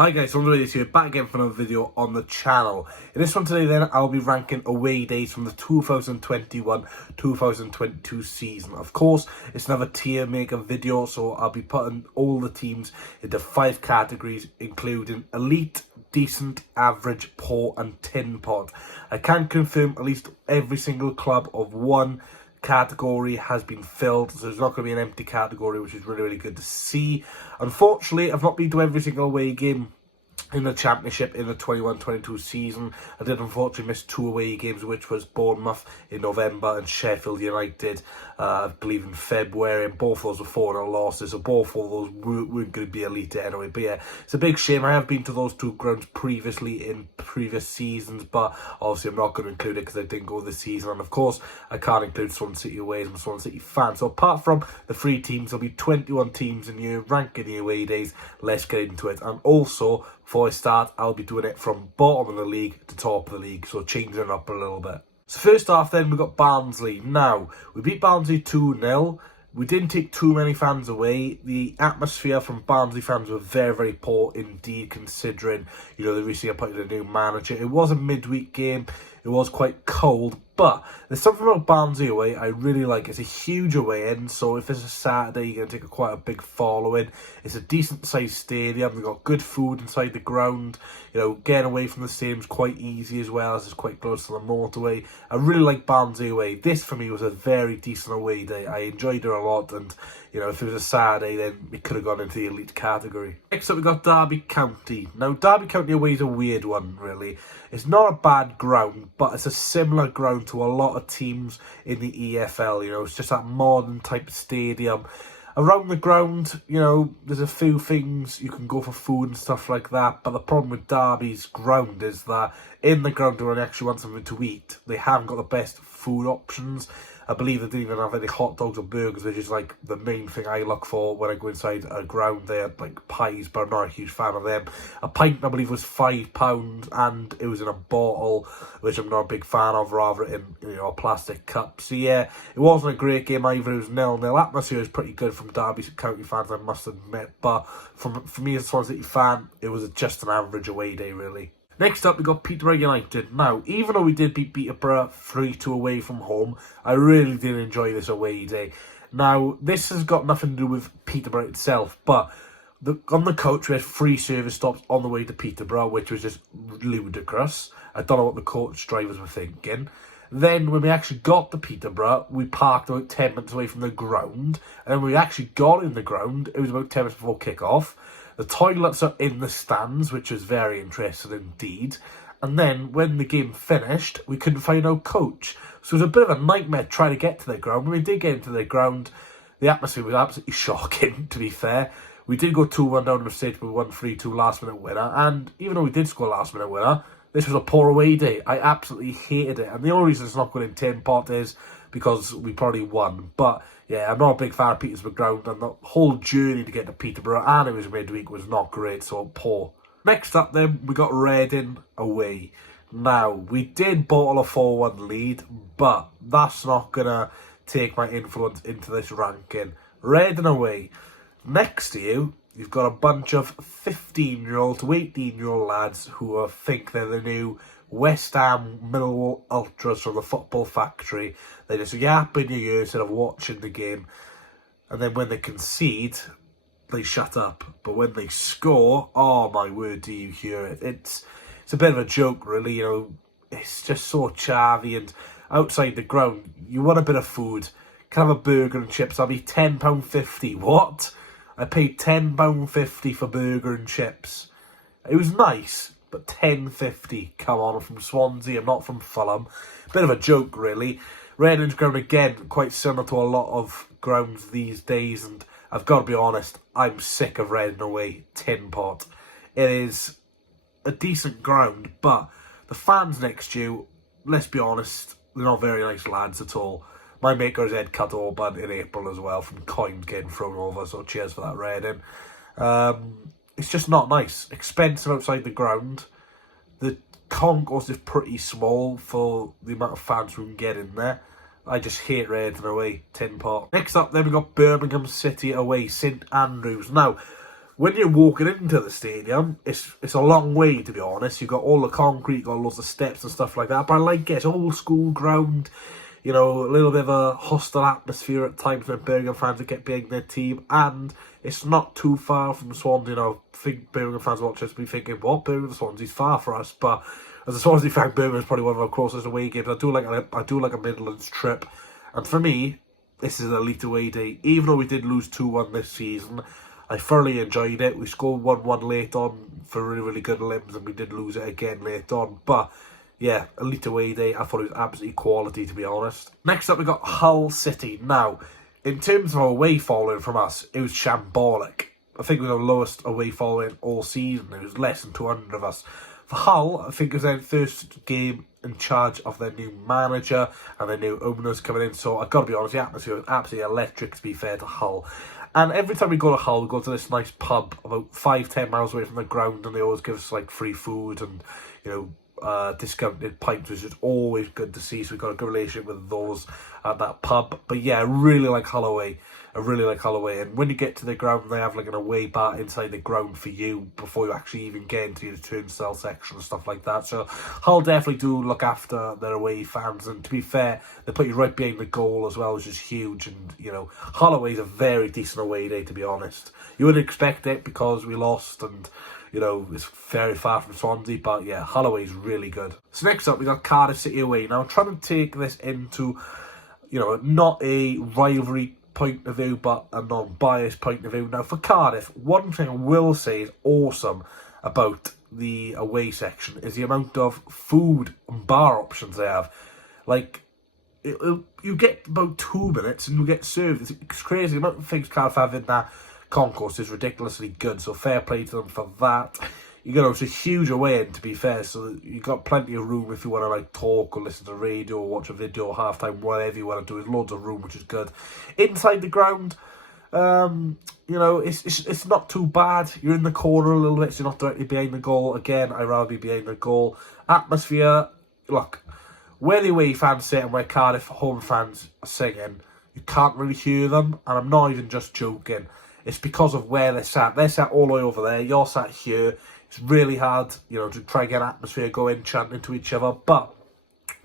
Hi guys, I'm Lewis here, back again for another video on the channel. In this one today then, I'll be ranking away days from the 2021-2022 season. Of course, it's another tier maker video, so I'll be putting all the teams into 5 categories, including elite, decent, average, poor and tin pot. I can confirm at least every single club of one category has been filled, so there's not going to be an empty category, which is really good to see. Unfortunately, I've not been to every single away game in the Championship in the 21-22 season. I did unfortunately miss 2 away games, which was Bournemouth in November and Sheffield United, I believe in February, and both of those were 4-0 losses, so both of those weren't going to be elite anyway. But yeah, it's a big shame. I have been to those 2 grounds previously in previous seasons, but obviously I'm not going to include it because I didn't go this season, and of course I can't include Swan City away as I'm a Swan City fan. So apart from the 3 teams, there'll be 21 teams in here ranking the away days. Let's get into it. And also, before I start, I'll be doing it from bottom of the league to top of the league, so changing it up a little bit. So first off then, we've got Barnsley. Now, we beat Barnsley 2-0. We didn't take too many fans away. The atmosphere from Barnsley fans were very poor indeed, considering, you know, they recently appointed a new manager. It was a midweek game. It was quite cold, but there's something about Barnsley away I really like. It's a huge away end, so if it's a Saturday, you're going to take quite a big following. It's a decent-sized stadium. They've got good food inside the ground. You know, getting away from the stadium's quite easy as well, as it's quite close to the motorway. I really like Barnsley away. This, for me, was a very decent away day. I enjoyed it a lot, and, you know, if it was a Saturday, then it could have gone into the elite category. Next up, we've got Derby County. Now, Derby County away is a weird one, really. It's not a bad ground, but it's a similar ground to a lot of teams in the EFL. You know, it's just that modern type of stadium. Around the ground, you know, there's a few things. You can go for food and stuff like that, but the problem with Derby's ground is that in the ground, when they actually want something to eat, they haven't got the best food options. I believe they didn't even have any hot dogs or burgers, which is like the main thing I look for when I go inside a ground. They had like pies, but I'm not a huge fan of them. A pint, I believe, was £5, and it was in a bottle, which I'm not a big fan of, rather in, you know, a plastic cup. So yeah, it wasn't a great game either. It was 0-0. Atmosphere was pretty good from Derby County fans, I must admit, but for me as a Swan City fan, it was just an average away day, really. Next up, we got Peterborough United. Now, even though we did beat Peterborough 3-2 away from home, I really did enjoy this away day. Now, this has got nothing to do with Peterborough itself, but on the coach, we had 3 service stops on the way to Peterborough, which was just ludicrous. I don't know what the coach drivers were thinking. Then, when we actually got to Peterborough, we parked about 10 minutes away from the ground. And then when we actually got in the ground, it was about 10 minutes before kick-off. The toilets are in the stands, which was very interesting indeed. And then, when the game finished, we couldn't find our coach. So it was a bit of a nightmare trying to get to the ground. When we did get into the ground, the atmosphere was absolutely shocking, to be fair. We did go 2-1 down to the stage with 1-3-2 last-minute winner. And even though we did score last-minute winner, this was a poor away day. I absolutely hated it. And the only reason it's not going in tin pot is because we probably won. But yeah, I'm not a big fan of Peterborough ground, and the whole journey to get to Peterborough, and it was midweek, was not great, so poor. Next up then, we got Reading away. Now, we did bottle a 4-1 lead, but that's not going to take my influence into this ranking. Reading away. Next to you, you've got a bunch of 15-year-old to 18-year-old lads who think they're the new West Ham Millwall ultras from the football factory. They just yap in your ear instead of watching the game. And then when they concede, they shut up. But when they score, oh my word, do you hear it. It's a bit of a joke, really. You know, it's just so chavvy. And outside the ground, you want a bit of food. Can have a burger and chips. I'll be £10.50. What? I paid £10.50 for burger and chips. It was nice, but £10.50, come on, I'm from Swansea, I'm not from Fulham. Bit of a joke, really. Reading's ground, again, quite similar to a lot of grounds these days, and I've got to be honest, I'm sick of Reading away, tin pot. It is a decent ground, but the fans next to you, let's be honest, they're not very nice lads at all. My maker's head cut open in April as well from coins getting thrown over, so cheers for that, Reading. It's just not nice. Expensive outside the ground. The concourse is pretty small for the amount of fans who can get in there. I just hate Reading away, tin pot. Next up then we got Birmingham City away, St Andrews. Now, when you're walking into the stadium, it's a long way, to be honest. You've got all the concrete, you've got lots of steps and stuff like that. But I like it. It's old school ground, you know, a little bit of a hostile atmosphere at times when Birmingham fans get behind their team. And it's not too far from Swans. You know, I think Birmingham fans watch us be thinking, what, Birmingham Swansea's far for us. But as a Swansea fan, Birmingham's probably one of our closest away games. I do like a Midlands trip. And for me, this is an elite away day. Even though we did lose 2-1 this season, I thoroughly enjoyed it. We scored 1-1 late on for really, really good limbs, and we did lose it again late on. But yeah, elite away day. I thought it was absolutely quality, to be honest. Next up, we got Hull City. Now, in terms of away following from us, it was shambolic. I think it was our lowest away following all season. It was less than 200 of us. For Hull, I think it was their first game in charge of their new manager and their new owners coming in. So I've got to be honest, the atmosphere was absolutely electric, to be fair to Hull. And every time we go to Hull, we go to this nice pub about 5-10 miles away from the ground, and they always give us like free food and, you know, discounted pints, which is always good to see. So we've got a good relationship with those at that pub. But yeah, I really like Hull away. And when you get to the ground, they have like an away bar inside the ground for you before you actually even get into your turnstile section and stuff like that. So Hull definitely do look after their away fans, and to be fair, they put you right behind the goal as well, which is huge. And you know, Hull away is a very decent away day, to be honest. You wouldn't expect it because we lost, and you know, it's very far from Swansea, but yeah, Hull away is really good. So next up, we got Cardiff City away. Now I'm trying to take this into, you know, not a rivalry point of view, but a non-biased point of view. Now, for Cardiff, one thing I will say is awesome about the away section is the amount of food and bar options they have. Like, you get about 2 minutes and you get served. It's crazy. The amount of things Cardiff have in that concourse is ridiculously good, so fair play to them for that. You know, it's a huge away end, to be fair, so you've got plenty of room if you want to like talk or listen to radio or watch a video or halftime, whatever you want to do. There's loads of room, which is good. Inside the ground, you know, it's not too bad. You're in the corner a little bit, so you're not directly behind the goal. Again, I'd rather be behind the goal. Atmosphere, look, where the away fans sit and where Cardiff home fans are singing, you can't really hear them, and I'm not even just joking. It's because of where they're sat. They're sat all the way over there. You're sat here. It's really hard, you know, to try and get atmosphere going, chanting to each other. But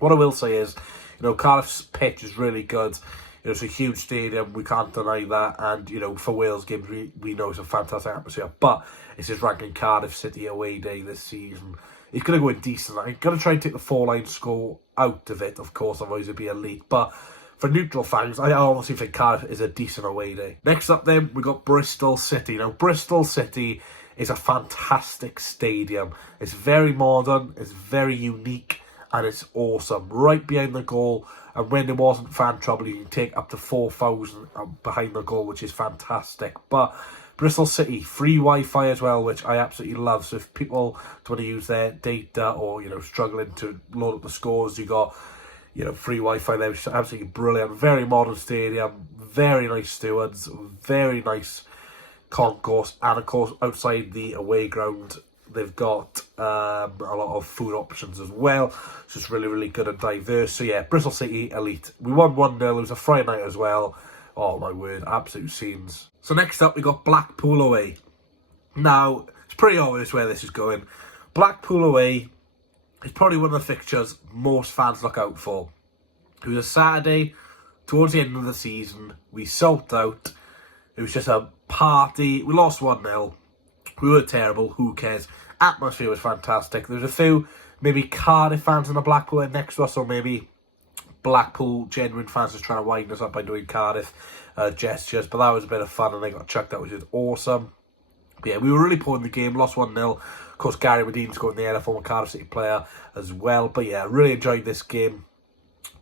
what I will say is, you know, Cardiff's pitch is really good. You know, it's a huge stadium. We can't deny that. And, you know, for Wales games, we know it's a fantastic atmosphere. But it's just ranking Cardiff City away day this season. It's going to go in decent. I'm going to try and take the 4-line score out of it, of course, otherwise it'd be elite. But for neutral fans, I obviously think Cardiff is a decent away day. Next up then, we got Bristol City. Now, Bristol City is a fantastic stadium. It's very modern, it's very unique, and it's awesome. Right behind the goal, and when there wasn't fan trouble, you can take up to 4,000 behind the goal, which is fantastic. But Bristol City, free Wi-Fi as well, which I absolutely love. So if people want to use their data or, you know, struggling to load up the scores, you got, you know, free Wi-Fi there, which is absolutely brilliant. Very modern stadium, very nice stewards, very nice concourse, and of course outside the away ground they've got a lot of food options as well, so it's really, really good and diverse. So yeah, Bristol City elite. We won 1-0, it was a Friday night as well. Oh my word, absolute scenes. So next up we got Blackpool away. Now it's pretty obvious where this is going. Blackpool away is probably one of the fixtures most fans look out for. It was a Saturday towards the end of the season. We sold out. It was just a party. We lost 1-0. We were terrible. Who cares? Atmosphere was fantastic. There was a few maybe Cardiff fans in the Blackpool end next to us, or maybe Blackpool genuine fans just trying to wind us up by doing Cardiff gestures. But that was a bit of fun, and they got chucked out, which is awesome. But yeah, we were really poor in the game. Lost 1-0. Of course, Gary Medine scored in the air, a former Cardiff City player as well. But yeah, really enjoyed this game.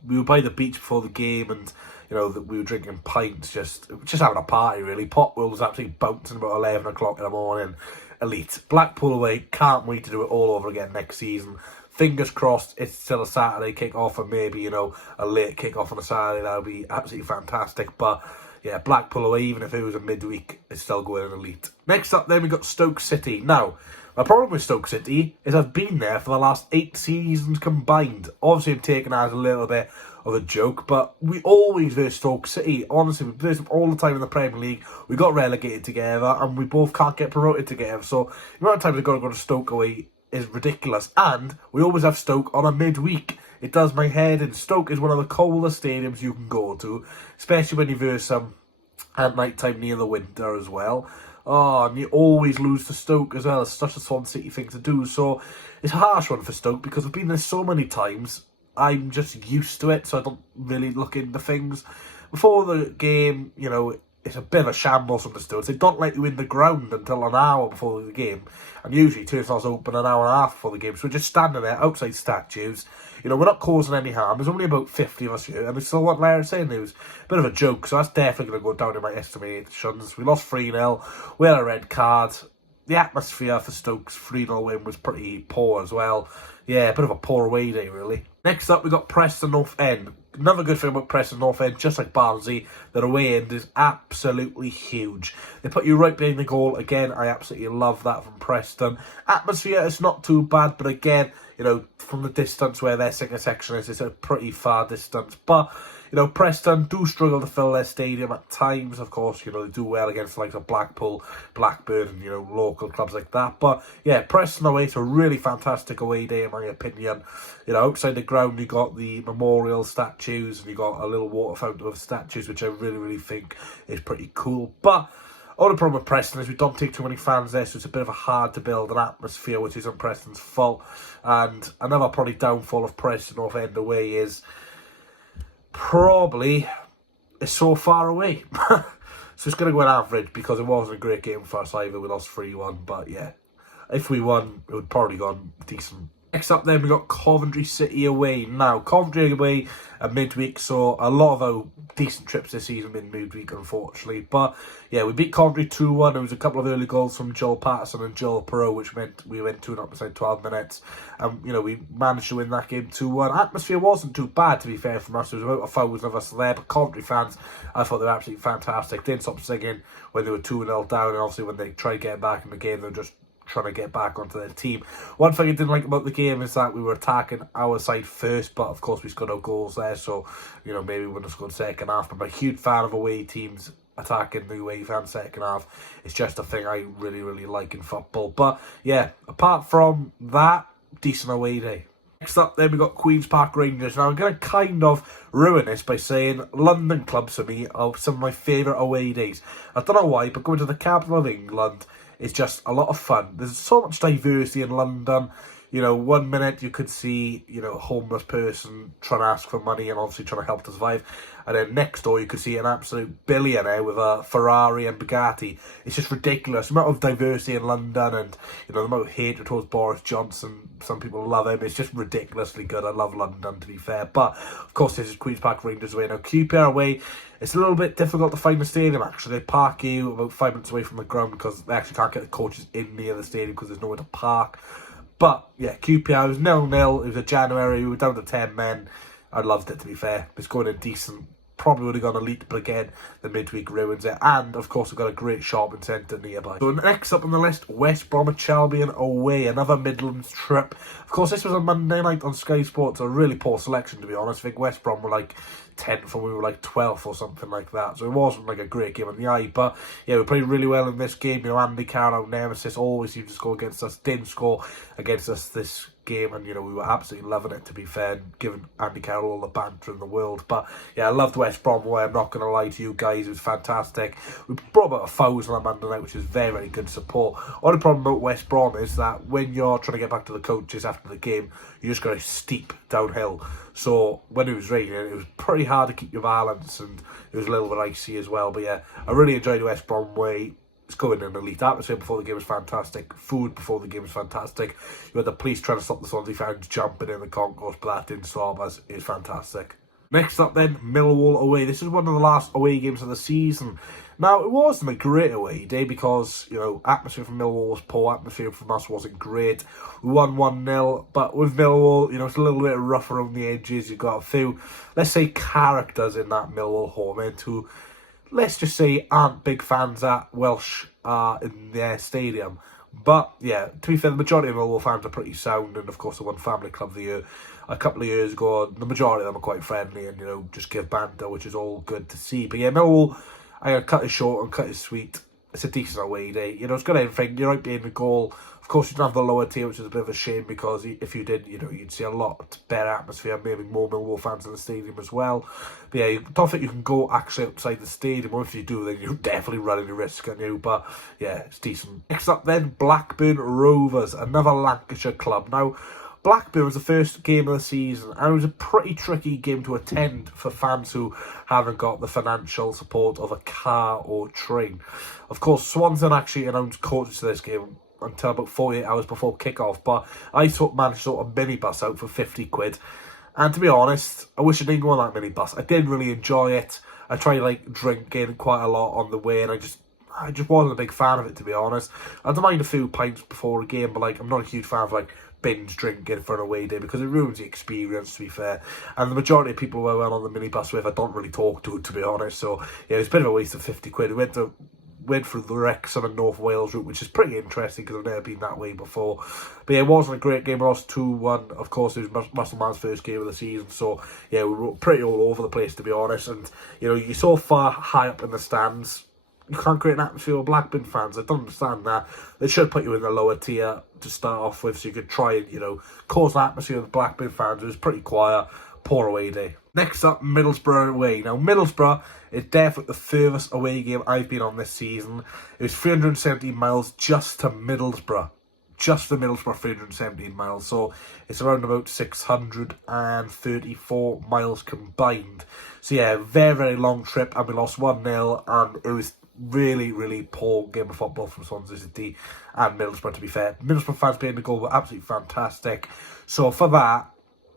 We were by the beach before the game, and you know, that we were drinking pints, just having a party really. Potwell was absolutely bouncing about 11 o'clock in the morning. Elite. Blackpool away, can't wait to do it all over again next season. Fingers crossed it's still a Saturday kick-off, and maybe, you know, a late kick-off on a Saturday. That would be absolutely fantastic. But yeah, Blackpool away, even if it was a midweek, it's still going in elite. Next up then, we got Stoke City. Now, My problem with Stoke City is I've been there for the last 8 seasons combined. Obviously, I'm taking it as a little bit of a joke, but we always verse Stoke City. Honestly, we verse them all the time in the Premier League. We got relegated together, and we both can't get promoted together. So the amount of times we've got to go to Stoke away is ridiculous. And we always have Stoke on a midweek. It does my head in. Stoke is one of the coldest stadiums you can go to, especially when you verse them at night time near the winter as well. Oh, and you always lose to Stoke as well. It's such a Swan City thing to do. So it's a harsh one for Stoke because we've been there so many times. I'm just used to it, so I don't really look into things. Before the game, you know, it's a bit of a shambles from the Stones. They don't let you in the ground until an hour before the game. And usually turnstiles open an hour and a half before the game. So we're just standing there outside statues. You know, we're not causing any harm. There's only about 50 of us here. And we still want Larry saying it was a bit of a joke. So that's definitely going to go down in my estimations. We lost 3-0. We had a red card. The atmosphere for Stoke's 3-0 win was pretty poor as well. Yeah, a bit of a poor away day, really. Next up, we got Preston North End. Another good thing about Preston North End, just like Barnsley, their away end is absolutely huge. They put you right behind the goal. Again, I absolutely love that from Preston. Atmosphere is not too bad, but again, you know, from the distance where their second section is, it's a pretty far distance. But, you know, Preston do struggle to fill their stadium at times. Of course, you know, they do well against the likes of Blackpool, Blackburn, and, you know, local clubs like that. But, yeah, Preston away, it's a really fantastic away day, in my opinion. You know, outside the ground, you got the memorial statues, and you got a little water fountain of statues, which I really, really think is pretty cool. But only problem with Preston is we don't take too many fans there, so it's a bit of a hard to build an atmosphere, which isn't Preston's fault. And another probably downfall of Preston North End away is probably it's so far away. So it's going to go an average because it wasn't a great game for us either. We lost 3-1, but yeah, if we won, it would probably gone decent. Next up then, we got Coventry City away. Now, Coventry away at midweek, so a lot of our decent trips this season have been midweek, unfortunately. But, yeah, we beat Coventry 2-1. There was a couple of early goals from Joel Patterson and Joel Perot, which meant we went 2-0 inside 12 minutes. And, you know, we managed to win that game 2-1. Atmosphere wasn't too bad, to be fair, from us. There was about 1,000 of us there, but Coventry fans, I thought they were absolutely fantastic. They didn't stop singing when they were 2-0 down, and obviously when they tried getting back in the game, they were just trying to get back onto their team. One thing I didn't like about the game is that we were attacking our side first, but of course we scored our goals there, so, you know, maybe we wouldn't have scored second half. But I'm a huge fan of away teams attacking the away fan second half. It's just a thing I really, really like in football. But yeah, apart from that, decent away day. Next up then we got Queen's Park Rangers. Now I'm going to kind of ruin this by saying London clubs for me are some of my favourite away days. I don't know why, but going to the capital of England, it's just a lot of fun. There's so much diversity in London. You know, one minute you could see, you know, a homeless person trying to ask for money and obviously trying to help to survive. And then next door you could see an absolute billionaire with a Ferrari and Bugatti. It's just ridiculous. The amount of diversity in London and, you know, the amount of hatred towards Boris Johnson. Some people love him. It's just ridiculously good. I love London, to be fair. But, of course, this is Queen's Park Rangers away. Now, QPR away, it's a little bit difficult to find the stadium, actually. They park you about 5 minutes away from the ground because they actually can't get the coaches in near the stadium because there's nowhere to park. But, yeah, QPR was 0-0. It was a January. We were down to 10 men. I loved it, to be fair. It's going in decent. Probably would have gone elite, but again, the midweek ruins it. And, of course, we've got a great shopping centre nearby. So next up on the list, West Bromwich Albion away. Another Midlands trip. Of course, this was a Monday night on Sky Sports. A really poor selection, to be honest. I think West Brom were like 10th and we were like 12th or something like that. So it wasn't like a great game on the eye. But, yeah, we played really well in this game. You know, Andy Carroll, Nemesis, always seemed to score against us. Didn't score against us this game, and, you know, we were absolutely loving it, to be fair, giving Andy Carroll all the banter in the world. But yeah, I loved West Brom away. I'm not going to lie to you guys, it was fantastic. We brought about 1,000 on Monday night, which is very, very good support. Only problem about West Brom is that when you're trying to get back to the coaches after the game, you just got a steep downhill. So when it was raining, it was pretty hard to keep your balance, and it was a little bit icy as well. But yeah, I really enjoyed West Brom away. It's going in an elite atmosphere before the game was fantastic. Food before the game was fantastic. You had the police trying to stop the Swansea fans jumping in the concourse, but that didn't stop us. It's fantastic. Next up then, Millwall away. This is one of the last away games of the season. Now, it wasn't a great away day because, you know, atmosphere from Millwall was poor. Atmosphere from us wasn't great. We won 1-0, but with Millwall, you know, it's a little bit rough around the edges. You've got a few, let's say, characters in that Millwall home end who, let's just say, aren't big fans at Welsh in their stadium. But yeah, to be fair, the majority of Millwall fans are pretty sound, and of course they won Family Club of the Year a couple of years ago. The majority of them are quite friendly and, you know, just give banter, which is all good to see. But yeah, Millwall, I'm going to cut it short and cut it sweet. It's a decent away day. You know, it's got everything. You might be in the goal. Of course, you don't have the lower tier, which is a bit of a shame, because if you did, you know, you'd see a lot better atmosphere, maybe more Millwall fans in the stadium as well. But yeah, I don't think you can go actually outside the stadium, or if you do, then you're definitely running a risk, aren't you? But yeah, it's decent. Next up then, Blackburn Rovers, another Lancashire club. Now, Blackburn was the first game of the season, and it was a pretty tricky game to attend for fans who haven't got the financial support of a car or train. Of course, Swans didn't actually announce coaches to this game until about 48 hours before kick-off, but I managed to sort a minibus out for 50 quid. And to be honest, I wish I didn't go on that minibus. I did really enjoy it. I tried like drinking quite a lot on the way, and I just wasn't a big fan of it, to be honest. I don't mind a few pints before a game, but like I'm not a huge fan of like binge drinking for an away day, because it ruins the experience, to be fair. And the majority of people who I went on the minibus with, I don't really talk to be honest. So yeah, it was a bit of a waste of 50 quid. We went through the Wrexham and North Wales route, which is pretty interesting because I've never been that way before. But yeah, it wasn't a great game. We lost 2-1. Of course, it was Muscleman's first game of the season, so yeah, we were pretty all over the place, to be honest. And you know, you're so far high up in the stands, you can't create an atmosphere with Blackburn fans. I don't understand that. They should put you in the lower tier to start off with, so you could try and, you know, cause an atmosphere with Blackburn fans. It was pretty quiet, poor away day. Next up, Middlesbrough away. Now, Middlesbrough is definitely the furthest away game I've been on this season. It was 317 miles just to Middlesbrough. Just to Middlesbrough, 317 miles. So it's around about 634 miles combined. So yeah, very, very long trip, and we lost 1-0, and it was really, really poor game of football from Swansea City and Middlesbrough, to be fair. Middlesbrough fans playing the goal were absolutely fantastic. So for that,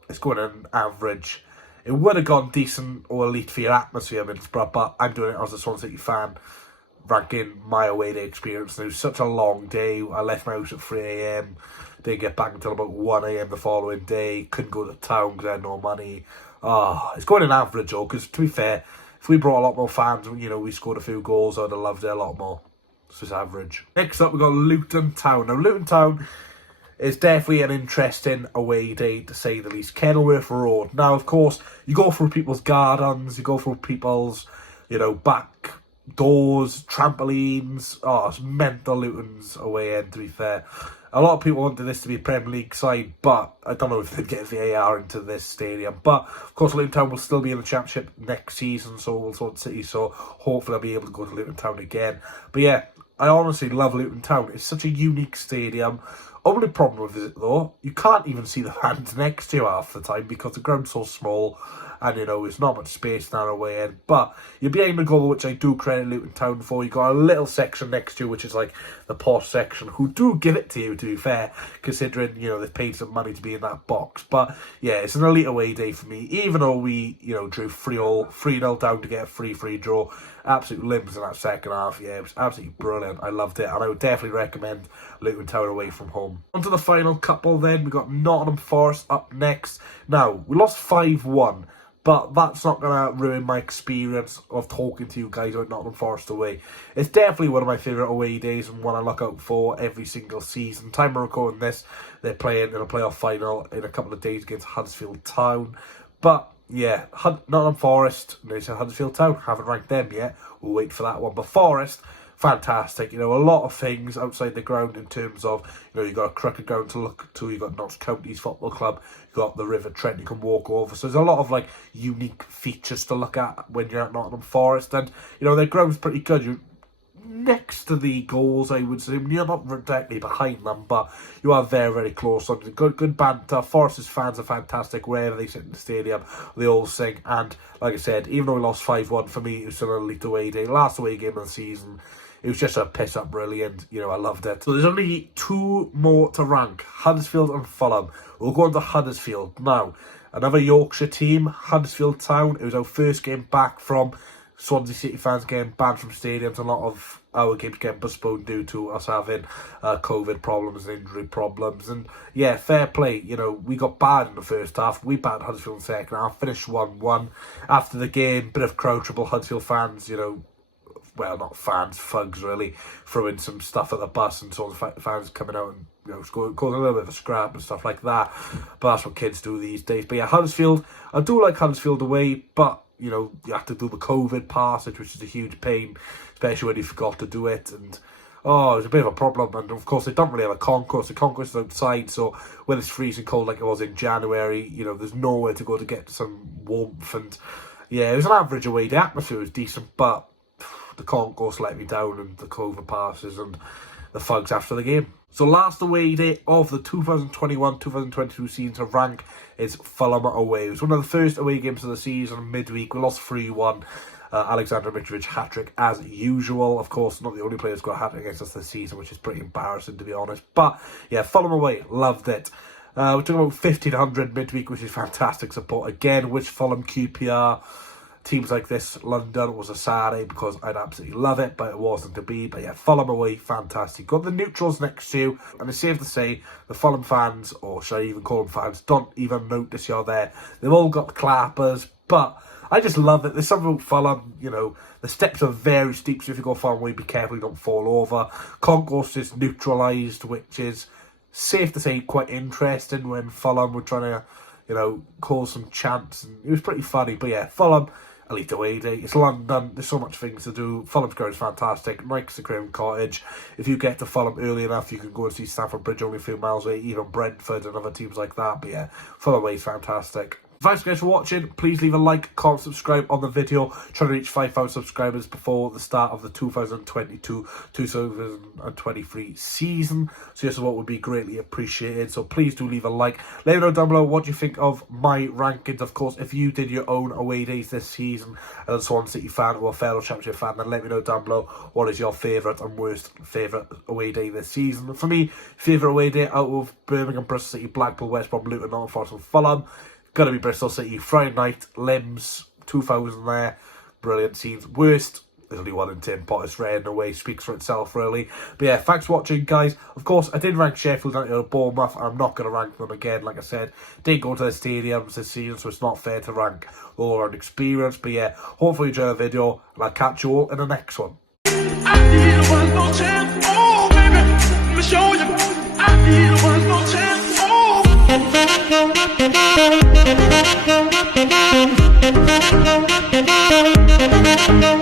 it's going an average. It would have gone decent or elite for your atmosphere, Middlesbrough, but I'm doing it as a Swansea City fan, ranking my away day experience. And it was such a long day. I left my house at 3 a.m, didn't get back until about 1 a.m. the following day, couldn't go to town because I had no money. It's going an average, though, because to be fair, if we brought a lot more fans, you know, we scored a few goals, I'd have loved it a lot more. So it's average. Next up, we've got Luton Town. Now, Luton Town is definitely an interesting away day, to say the least. Kenilworth Road. Now, of course, you go through people's gardens, you go through people's, you know, back doors, trampolines. It's mental Luton's away end, to be fair. A lot of people wanted this to be a Premier League side, but I don't know if they'd get VAR into this stadium. But, of course, Luton Town will still be in the Championship next season, so will Swansea City, so hopefully I'll be able to go to Luton Town again. But yeah, I honestly love Luton Town. It's such a unique stadium. Only problem with it, though, you can't even see the fans next to you half the time because the ground's so small, and, you know, there's not much space down away end. But you're behind the goal, which I do credit Luton Town for. You got a little section next to you, which is like the posh section, who do give it to you, to be fair, considering, you know, they've paid some money to be in that box. But yeah, it's an elite away day for me, even though we, you know, drew 3-0 down to get a free draw. Absolute limbs in that second half. Yeah, it was absolutely brilliant. I loved it, and I would definitely recommend Luton Town away from home. On to the final couple then. We got Nottingham Forest up next. Now, we lost 5-1. But that's not going to ruin my experience of talking to you guys about Nottingham Forest away. It's definitely one of my favourite away days and one I look out for every single season. Time of recording this, they're playing in a playoff final in a couple of days against Huddersfield Town. But yeah, Nottingham Forest, no, so Huddersfield Town, haven't ranked them yet. We'll wait for that one. But Forest, fantastic. You know, a lot of things outside the ground in terms of, you know, you've got a cricket ground to look to, you've got Notts County's football club, you've got the River Trent you can walk over. So there's a lot of like unique features to look at when you're at Nottingham Forest. And, you know, their ground's pretty good. You're next to the goals, I would say. You're not directly behind them, but you are very, very close. So good banter. Forest's fans are fantastic. Wherever they sit in the stadium, they all sing. And like I said, even though we lost 5-1, for me, it was still an elite away day. Last away game of the season. It was just a piss up, really, and, you know, I loved it. So there's only two more to rank, Huddersfield and Fulham. We'll go on to Huddersfield. Now, another Yorkshire team, Huddersfield Town. It was our first game back from Swansea City fans getting banned from stadiums. A lot of our games getting postponed due to us having COVID problems and injury problems. And, yeah, fair play. You know, we got bad in the first half. We battered Huddersfield in the second half, finished 1-1. After the game, bit of crowd trouble. Huddersfield fans, you know, well, not fans, thugs really, throwing some stuff at the bus and sort of fans coming out and, you know, causing a little bit of a scrap and stuff like that. But that's what kids do these days. But yeah, Huddersfield, I do like Huddersfield away, but, you know, you have to do the COVID passage, which is a huge pain, especially when you forgot to do it. And oh, it was a bit of a problem. And of course, they don't really have a concourse. The concourse is outside, so when it's freezing cold like it was in January, you know, there's nowhere to go to get some warmth. And yeah, it was an average away. The atmosphere was decent, but the concourse let me down, and the COVID passes and the thugs after the game. So last away day of the 2021-2022 season to rank is Fulham away. It was one of the first away games of the season, midweek. We lost 3-1. Alexander Mitrovic hat-trick as usual. Of course, not the only player who's got a hat-trick against us this season, which is pretty embarrassing, to be honest. But yeah, Fulham away, loved it. We're talking about 1,500 midweek, which is fantastic support. Again, which Fulham QPR teams like this, London, was a sad day because I'd absolutely love it, but it wasn't to be. But yeah, Fulham away, fantastic. Got the neutrals next to you, and it's safe to say the Fulham fans, or should I even call them fans, don't even notice you're there. They've all got clappers, but I just love it. There's something about Fulham, you know, the steps are very steep, so if you go Fulham away, be careful you don't fall over. Concourse is neutralised, which is safe to say quite interesting when Fulham were trying to, you know, cause some chants, and it was pretty funny. But yeah, Fulham, elite away day. It's London. There's so much things to do. Fulham Square is fantastic. Next to Craven Cottage. If you get to Fulham early enough, you can go and see Stamford Bridge only a few miles away, even Brentford and other teams like that. But yeah, Fulham away is fantastic. Thanks guys for watching. Please leave a like, comment, subscribe on the video. Trying to reach 5,000 subscribers before the start of the 2022-2023 season. So your support would be greatly appreciated. So please do leave a like. Let me know down below what you think of my rankings. Of course, if you did your own away days this season as a Swan City fan or a fellow Championship fan, then let me know down below what is your favourite and worst favourite away day this season. For me, favourite away day out of Birmingham, Bristol City, Blackpool, West Brom, Luton, Nottingham Forest and Fulham. Gotta be Bristol City. Friday night, Limbs, 2,000 there. Brilliant scenes. Worst, there's only one in Tim Potter's Red away, speaks for itself really. But yeah, thanks for watching guys. Of course, I did rank Sheffield and Bournemouth. I'm not going to rank them again, like I said. Didn't go to the stadiums this season, so it's not fair to rank all around experience. But yeah, hopefully you enjoy the video, and I'll catch you all in the next one. Thank you.